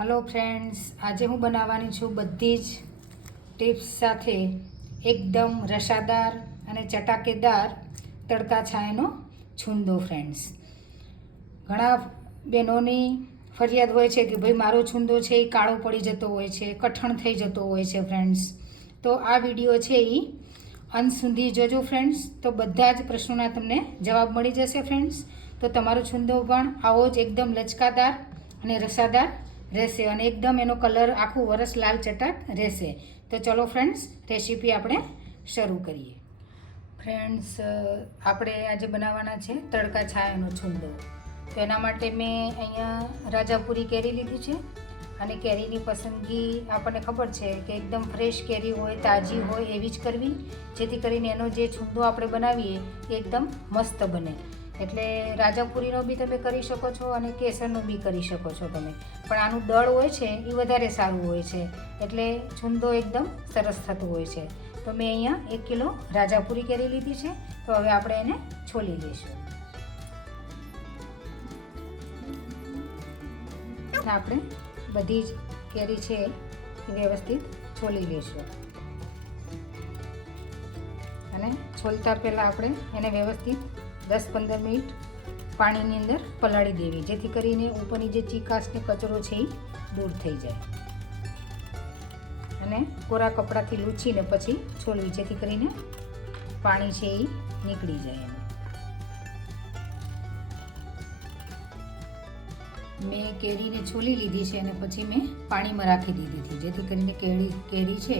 Hello friends આજે હું બનાવવાની છું બધી જ ટિપ્સ સાથે એકદમ રસાદાર અને ચટાકેદાર તડકા છાયનો છુંદો ફ્રેન્ડ્સ ઘણા બહેનોની ફરિયાદ હોય છે કે ભાઈ મારો છુંદો છે એ કાળો પડી જતો હોય છે, કઠણ થઈ જતો હોય છે ફ્રેન્ડ્સ તો આ વીડિયો છે એ અંત સુધી જોજો ફ્રેન્ડ્સ તો બધા જ પ્રશ્નોના તમને જવાબ મળી જશે ફ્રેન્ડ્સ તો તમારો છુંદો પણ આવો જ એકદમ લચકાદાર અને રસાદાર રહેશે અને એકદમ એનો કલર આખું વરસ લાલ ચટાક રહેશે. તો ચલો ફ્રેન્ડ્સ રેસીપી આપણે શરૂ કરીએ. ફ્રેન્ડ્સ આપણે આજે બનાવવાના છે તડકા છાયાનો છુંદો. તો એના માટે મેં અહીંયા રાજાપુરી કેરી લીધી છે અને કેરીની પસંદગી આપણને ખબર છે કે એકદમ ફ્રેશ કેરી હોય, તાજી હોય એવી જ કરવી, જેથી કરીને એનો જે છુંદો આપણે બનાવીએ એ એકદમ મસ્ત બને. એટલે રાજાપુરીનો બી તમે કરી શકો છો અને કેસરનો બી કરી શકો છો તમે. પણ આનું દળ હોય છે એ વધારે સારું હોય છે. એટલે છુંદો એકદમ સરસ થતો હોય છે. તો મેં અહીંયા એક કિલો રાજાપુરી કેરી લીધી છે. તો હવે આપણે એને છોલી લઈશું. આપણે બધી જ કેરી છે એ વ્યવસ્થિત છોલી લઈશું. અને છોલતા પહેલાં આપણે એને વ્યવસ્થિત દસ પંદર મિનિટ પાણીની અંદર પલાળી દેવી. જેથી કરીને ઉપરની જે ચીકાશ ને કચરો છે એ દૂર થઈ જાય. અને કોરા કપડાથી લૂછીને પછી છોલવી, જેથી કરીને પાણી છે એ નીકળી જાય મેં કેરીને છોલી લીધી છે અને પછી મેં પાણીમાં રાખી દીધી હતી જેથી કરીને કેરી કેરી છે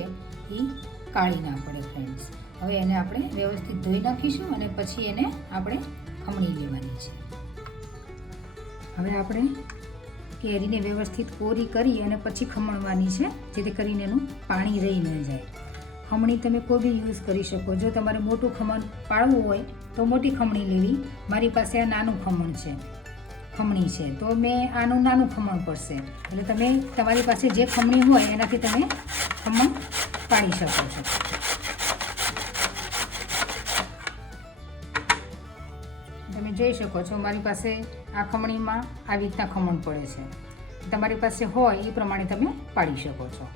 એ કાળી ના પડે ફ્રેન્ડ્સ હવે એને આપણે વ્યવસ્થિત ધોઈ નાખીશું અને પછી એને આપણે ખમણી લેવાની છે. હવે આપણે કેરીને વ્યવસ્થિત કોરી કરી અને પછી ખમણવાની છે, જેથી કરીને એનું પાણી રહી ન જાય. ખમણી તમે કોઈ બી યુઝ કરી શકો. જો તમારે મોટું ખમણ પાળવું હોય, તો મોટી ખમણી લેવી. મારી પાસે આ નાનું ખમણ છે, ખમણી છે. તો મેં આનું નાનું ખમણ પડશે. એટલે તમે તમારી પાસે જે ખમણી હોય, એનાથી તમે ખમણ પાડી શકો છો. તમે જોઈ શકો છો, મારી પાસે આ ખમણીમાં આવી રીતના ખમણ પડે છે. તમારી પાસે હોય એ પ્રમાણે તમે પાડી શકો છો.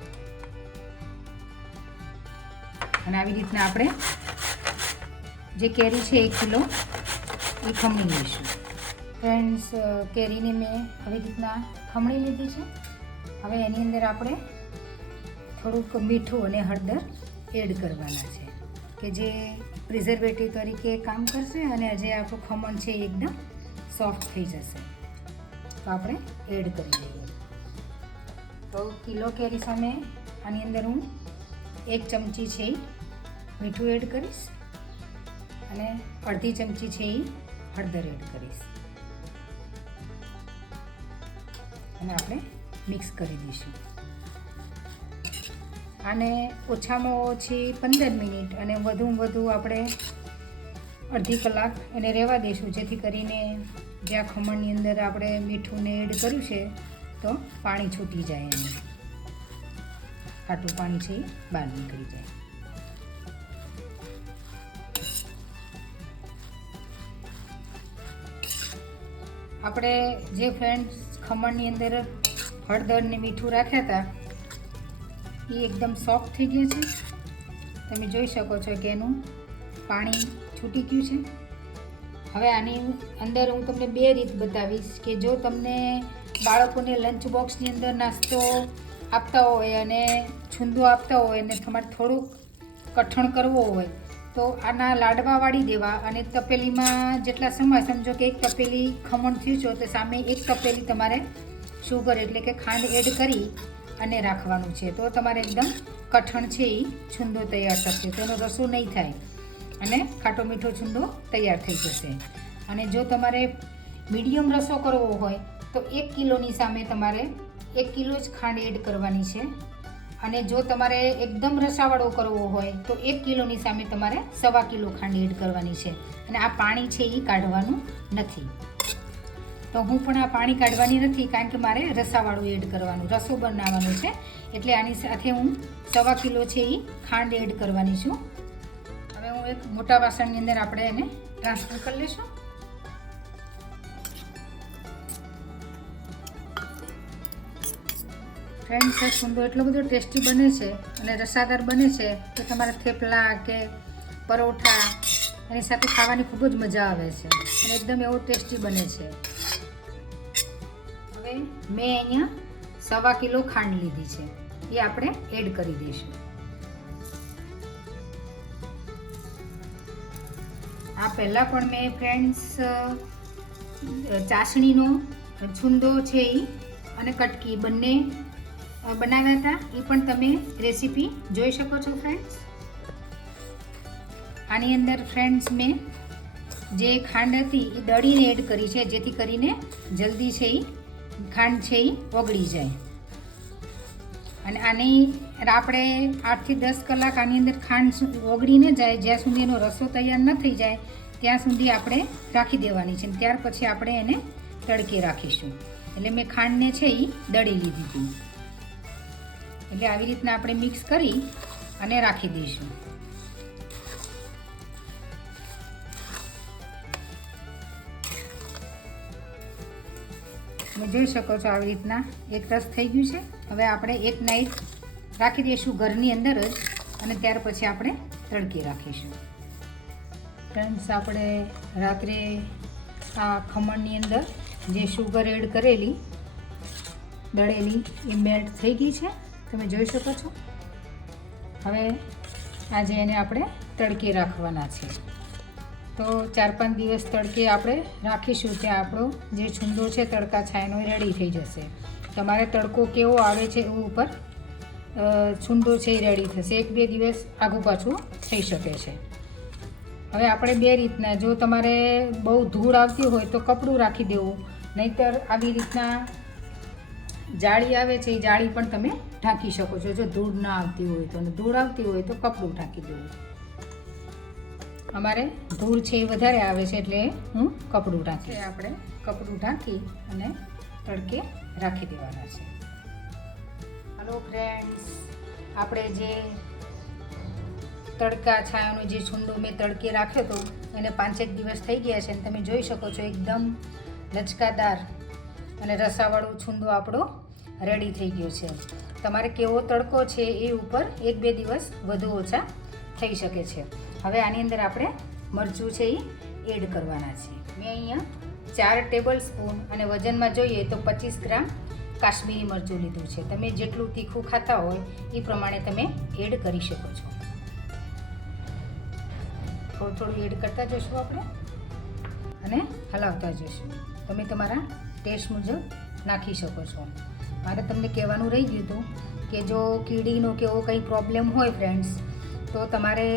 અને આવી રીતના આપણે જે કેરી છે એક કિલો, એ ખમણી લઈશું. ફ્રેન્ડ્સ કેરીને મેં આવી રીતના ખમણી લીધી છે. હવે એની અંદર આપણે થોડુંક મીઠું અને હળદર એડ કરવાના છે. કે જે પ્રિઝર્વેટિવ તરીકે કામ કરશે અને જે આપણું ખમણ છે એકદમ સોફ્ટ થઈ જશે. તો આપણે એડ કરી દઈએ તો કિલો કેરી સામે આની અંદર હું એક ચમચી છે મીઠું એડ કરીશ અને અડધી ચમચી છે એ હળદર એડ કરીશ. અને આપણે મિક્સ કરી દઈશું. આને ઓછામાં ઓછી પંદર મિનિટ અને વધુમાં વધુ આપણે અડધી કલાક એને રહેવા દઈશું. જેથી કરીને જે આ ખમણની અંદર આપણે મીઠુંને એડ કર્યું છે, તો પાણી છૂટી જાય એનું. ખાટું પાણી છે એ બહાર નીકળી જાય. આપણે જે ફ્રેન્ડ્સ ખમણની અંદર હળદર ને મીઠું રાખ્યા હતા એ એકદમ સોફ્ટ થઈ ગયા છે. તમે જોઈ શકો છો કે એનું પાણી છૂટી ગયું છે. હવે આની અંદર હું તમને બે રીત બતાવીશ કે જો તમને બાળકોને લંચ બોક્સની અંદર નાસ્તો આપતા હોય અને છૂંદો આપતા હોય અને તમારે થોડુંક કઠણ કરવો હોય, તો આના લાડવા વાળી દેવા અને તપેલીમાં જેટલા સમય સમજો કે એક તપેલી ખમણ થયું છે, તો સામે એક તપેલી તમારે શુગર એટલે કે ખાંડ એડ કરી અને રાખવાનું છે. તો તમારે એકદમ કઠણ છે એ છુંદો તૈયાર થશે. તો એનો રસો નહીં થાય અને ખાટો મીઠો છુંદો તૈયાર થઈ જશે. અને જો તમારે મીડિયમ રસો કરવો હોય, તો એક કિલોની સામે તમારે એક કિલો જ ખાંડ એડ કરવાની છે. અને જો તમારે એકદમ રસાવાળો કરવો હોય, તો એક કિલોની સામે તમારે સવા કિલો ખાંડ એડ કરવાની છે. અને આ પાણી છે એ કાઢવાનું નથી. તો હું પણ આ પાણી કાઢવાની નથી કારણ કે મારે રસાવાળું એડ કરવાનું, રસો બનાવવાનો છે. એટલે આની સાથે હું સવા કિલો છે એ ખાંડ એડ કરવાની છું. હવે હું એક મોટા વાસણની અંદર આપણે એને ટ્રાન્સફર કરી લઈશું. ફ્રેન્ડ આ સુંદો એટલો બધો ટેસ્ટી બને છે અને રસાદાર બને છે કે તમારા થેપલા કે પરોઠા એની સાથે ખાવાની ખૂબ જ મજા આવે છે અને એકદમ એવો ટેસ્ટી બને છે. મેં અહીંયા સવા કિલો ખાંડ લીધી છે. એ આપણે એડ કરી દઈશું. આ પહેલાં પણ મેં ફ્રેન્ડ્સ ચાસણીનો છુંદો છે એ અને કટકી બંને બનાવ્યા હતા. એ પણ તમે રેસીપી જોઈ શકો છો ફ્રેન્ડ્સ. આની અંદર ફ્રેન્ડ્સ મેં જે ખાંડ હતી એ દળીને એડ કરી છે, જેથી કરીને જલ્દી છે એ ખાંડ છે એ ઓગળી જાય. અને આની આપણે આઠથી દસ કલાક આની અંદર ખાંડ ઓગળી ન જાય, જ્યાં સુધી એનો રસો તૈયાર ન થઈ જાય, ત્યાં સુધી આપણે રાખી દેવાની છે. ત્યાર પછી આપણે એને તડકે રાખીશું. એટલે મેં ખાંડને છે એ દળી લીધી હતી. એટલે આવી રીતના આપણે મિક્સ કરી અને રાખી દઈશું. તમે જોઈ શકો છો આવી રીતના એક રસ થઈ ગયું છે. હવે આપણે એક નાઇટ રાખી દઈશું ઘરની અંદર જ અને ત્યાર પછી આપણે તડકી રાખીશું. ફ્રેન્ડ્સ આપણે રાત્રે આ ખમણની અંદર જે શુગર એડ કરેલી, દળેલી, એ મેલ્ટ થઈ ગઈ છે. તમે જોઈ શકો છો. હવે આજે એને આપણે તડકે રાખવાના છે. તો ચાર પાંચ દિવસ તડકે આપણે રાખીશું ત્યાં આપણો જે છુંદો છે, તડકા છાયનો, એ રેડી થઈ જશે. તમારે તડકો કેવો આવે છે એવું ઉપર છુંદો છે એ રેડી થશે. એક બે દિવસ આગુ પાછું થઈ શકે છે. હવે આપણે બે રીતના, જો તમારે બહુ ધૂળ આવતી હોય તો કપડું રાખી દેવું. નહીતર આવી રીતના જાળી આવે છે, એ જાળી પણ તમે ઢાંકી શકો છો. જો ધૂળ ના આવતી હોય તો, અને ધૂળ આવતી હોય તો કપડું ઢાંકી દેવું. અમારે ધૂળ છે એ વધારે આવે છે એટલે હું કપડું ઢાંકી આપણે કપડું ઢાંકી અને તડકે રાખી દેવાના છે. હલો ફ્રેન્ડ્સ આપણે જે તડકા છાયાનો જે છુંડો મેં તડકે રાખ્યો હતો એને પાંચેક દિવસ થઈ ગયા છે અને તમે જોઈ શકો છો એકદમ લચકાદાર અને રસાવાળો છુંડો આપણો રેડી થઈ ગયો છે. તમારે કેવો તડકો છે એ ઉપર એક બે દિવસ વધુ ઓછા થઈ શકે છે. હવે આની અંદર આપણે મરચું છે એ એડ કરવાના છે. મેં અહીંયા ચાર ટેબલ સ્પૂન અને વજનમાં જોઈએ તો પચીસ ગ્રામ કાશ્મીરી મરચું લીધું છે. તમે જેટલું તીખું ખાતા હોય એ પ્રમાણે તમે એડ કરી શકો છો. થોડું થોડું એડ કરતા જશું આપણે અને હલાવતા જશું. તમે તમારા ટેસ્ટ મુજબ નાખી શકો છો. મારે તમને કહેવાનું રહી ગયું હતું કે જો કીડીનો કે એવો કંઈ પ્રોબ્લેમ હોય ફ્રેન્ડ્સ તો તમારે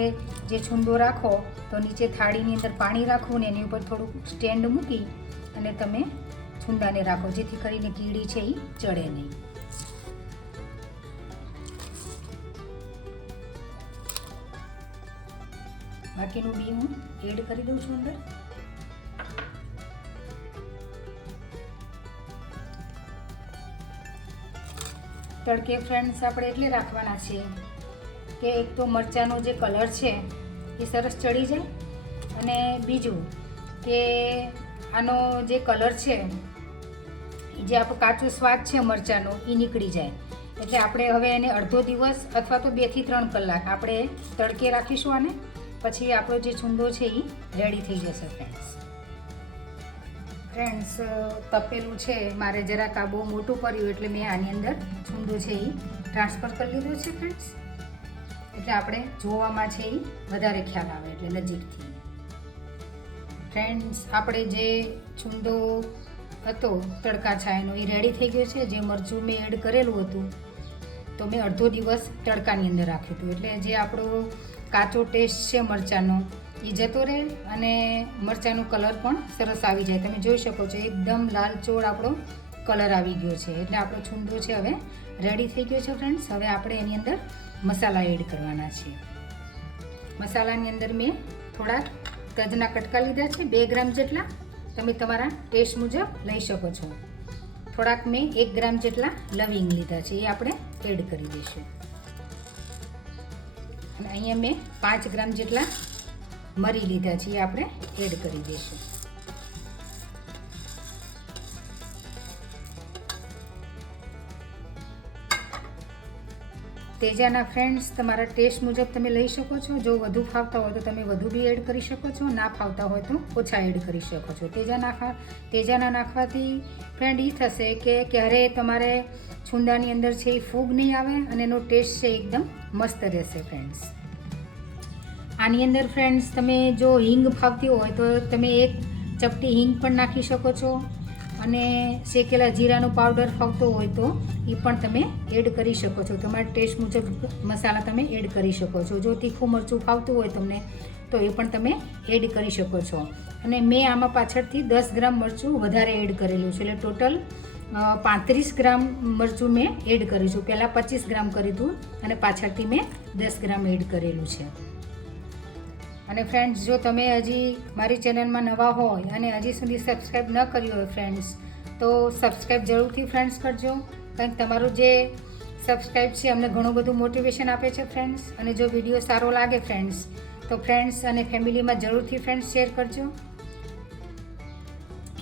જે છુંદો રાખો, તો નીચે થાળીની અંદર પાણી રાખવું ને એની ઉપર થોડુંક સ્ટેન્ડ મૂકી અને તમે છુંદાને રાખો, જેથી કરીને કીડી છે એ ચડે નહીં. બાકીનું બી હું એડ કરી દઉં છું અંદર. તડકે ફ્રેન્ડ્સ આપણે એટલે રાખવાના છે કે એક તો મરચાંનો જે કલર છે, એ સરસ ચડી જાય. અને બીજું કે આનો જે કલર છે જે આપણો કાચો સ્વાદ છે મરચાંનો, એ નીકળી જાય. એટલે આપણે હવે એને અડધો દિવસ અથવા તો બેથી ત્રણ કલાક આપણે તડકે રાખીશું આને, પછી આપણો જે છુંદો છે એ રેડી થઈ જશે ફ્રેન્ડ્સ ફ્રેન્ડ્સ તપેલું છે, મારે જરાક આ બહુ મોટું કર્યું એટલે મેં આની અંદર છુંદો છે એ ટ્રાન્સફર કરી લીધો છે ફ્રેન્ડ્સ એટલે આપણે જોવામાં છે એ વધારે ખ્યાલ આવે એટલે નજીકથી. ફ્રેન્ડ્સ આપણે જે છુંદો હતો, તડકા છાયનો, એ રેડી થઈ ગયો છે. જે મરચું મેં એડ કરેલું હતું, તો મેં અડધો દિવસ તડકાની અંદર રાખ્યું હતું. એટલે જે આપણો કાચો ટેસ્ટ છે મરચાંનો એ જતો રહે અને મરચાંનો કલર પણ સરસ આવી જાય. તમે જોઈ શકો છો, એકદમ લાલચોળ આપણો કલર આવી ગયો છે એટલે આપણો છુંદો છે હવે રેડી થઈ ગયો છે ફ્રેન્ડ્સ હવે આપણે એની અંદર મસાલા એડ કરવાના છે. મસાલાની અંદર મેં થોડાક તજના કટકા લીધા છે, બે ગ્રામ જેટલા તમે તમારા ટેસ્ટ મુજબ લઈ શકો છો. થોડાક મેં એક ગ્રામ જેટલા લવિંગ લીધા છે, એ આપણે એડ કરી દઈશું. અને અહીંયા મેં પાંચ ગ્રામ જેટલા મરી લીધા છે, એ આપણે એડ કરી દઈશું. તેજાના ફ્રેન્ડ્સ તમારા ટેસ્ટ મુજબ તમે લઈ શકો છો. જો વધુ ફાવતા હોય તો તમે વધુ બી એડ કરી શકો છો. ના ફાવતા હોય તો ઓછા એડ કરી શકો છો. તેજા નાખવા, તેજાના નાખવાથી ફ્રેન્ડ એ થશે કે ક્યારે તમારે છુંદાની અંદર છે એ ફૂગ નહીં આવે અને એનો ટેસ્ટ છે એકદમ મસ્ત રહેશે ફ્રેન્ડ્સ આની અંદર ફ્રેન્ડ્સ તમે જો હિંગ ફાવતી હોય તો તમે એક ચપટી હિંગ પણ નાખી શકો છો. અને શેકેલા જીરાનો પાવડર ફાવતો હોય તો એ પણ તમે એડ કરી શકો છો. તમારા ટેસ્ટ મુજબ મસાલા તમે એડ કરી શકો છો. જો તીખું મરચું ફાવતું હોય તમને, તો એ પણ તમે એડ કરી શકો છો. અને મેં આમાં પાછળથી દસ ગ્રામ મરચું વધારે એડ કરેલું છે. એટલે ટોટલ પાંત્રીસ ગ્રામ મરચું મેં એડ કર્યું છું. પહેલાં પચીસ ગ્રામ કર્યું હતું અને પાછળથી મેં દસ ગ્રામ એડ કરેલું છે. અને ફ્રેન્ડ્સ જો તમે હજી મારી ચેનલમાં નવા હોય અને હજી સુધી સબસ્ક્રાઈબ ન કર્યું હોય ફ્રેન્ડ્સ તો સબસ્ક્રાઈબ જરૂરથી ફ્રેન્ડ્સ કરજો. કારણ કે તમારું જે સબસ્ક્રાઈબ છે, અમને ઘણું બધું મોટિવેશન આપે છે ફ્રેન્ડ્સ અને જો વીડિયો સારો લાગે ફ્રેન્ડ્સ તો ફ્રેન્ડ્સ અને ફેમિલીમાં જરૂરથી ફ્રેન્ડ્સ શેર કરજો.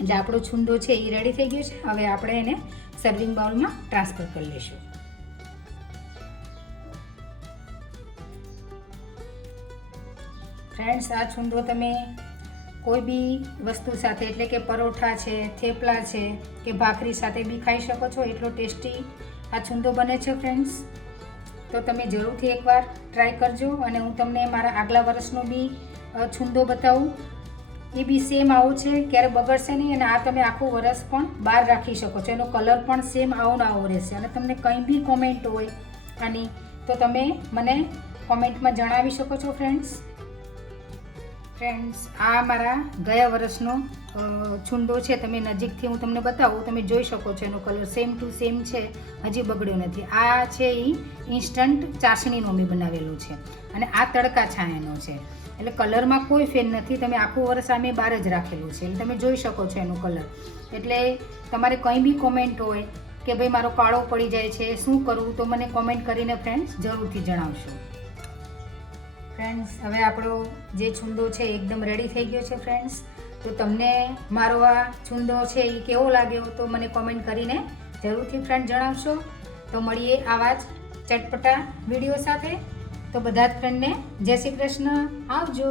એટલે આપણો છુંદો છે, એ રેડી થઈ ગયો છે. હવે આપણે એને સર્વિંગ બાઉલમાં ટ્રાન્સફર કરી લઈશું. ફ્રેન્ડ્સ, આ છુંદો તમે કોઈ બી વસ્તુ સાથે, એટલે કે પરોઠા છે, થેપલા છે, કે ભાખરી સાથે બી ખાઈ શકો છો. એટલો ટેસ્ટી આ છુંદો બને છે, ફ્રેન્ડ્સ. તો તમે જરૂરથી એકવાર ટ્રાય કરજો અને હું તમને મારા આગલા વર્ષનો બી છુંદો બતાવું. એ બી સેમ આવો છે, ક્યારે બગડશે નહીં અને આ તમે આખું વરસ પણ બહાર રાખી શકો છો. એનો કલર પણ સેમ આવો ને આવો રહેશે. અને તમને કંઈ બી કોમેન્ટ હોય આની, તો તમે મને કોમેન્ટમાં જણાવી શકો છો, ફ્રેન્ડ્સ. ફ્રેન્ડ્સ આ મારા ગયા વર્ષનો છુંડો છે. તમે નજીકથી હું તમને બતાવું, તમે જોઈ શકો છો એનો કલર સેમ ટુ સેમ છે. હજી બગડ્યો નથી. આ છે એ ઇન્સ્ટન્ટ ચાસણીનો મેં બનાવેલું છે. અને આ તડકા છાયાનો છે. એટલે કલરમાં કોઈ ફેર નથી. તમે આખું વર્ષ આ મેં બહાર જ રાખેલું છે. એટલે તમે જોઈ શકો છો એનો કલર એટલે તમારે કંઈ બી કોમેન્ટ હોય કે ભાઈ મારો કાળો પડી જાય છે, શું કરવું તો મને કોમેન્ટ કરીને ફ્રેન્ડ્સ જરૂરથી જણાવશો. ફ્રેન્ડ્સ હવે આપણો જે છુંદો છે એકદમ રેડી થઈ ગયો છે ફ્રેન્ડ્સ તો તમને મારો આ છુંદો છે એ કેવો લાગ્યો તો મને કોમેન્ટ કરીને જરૂરથી ફ્રેન્ડ જણાવશો. તો મળીએ આવા જ ચટપટા વીડિયો સાથે. તો બધા જ ફ્રેન્ડને જય શ્રી કૃષ્ણ. આવજો.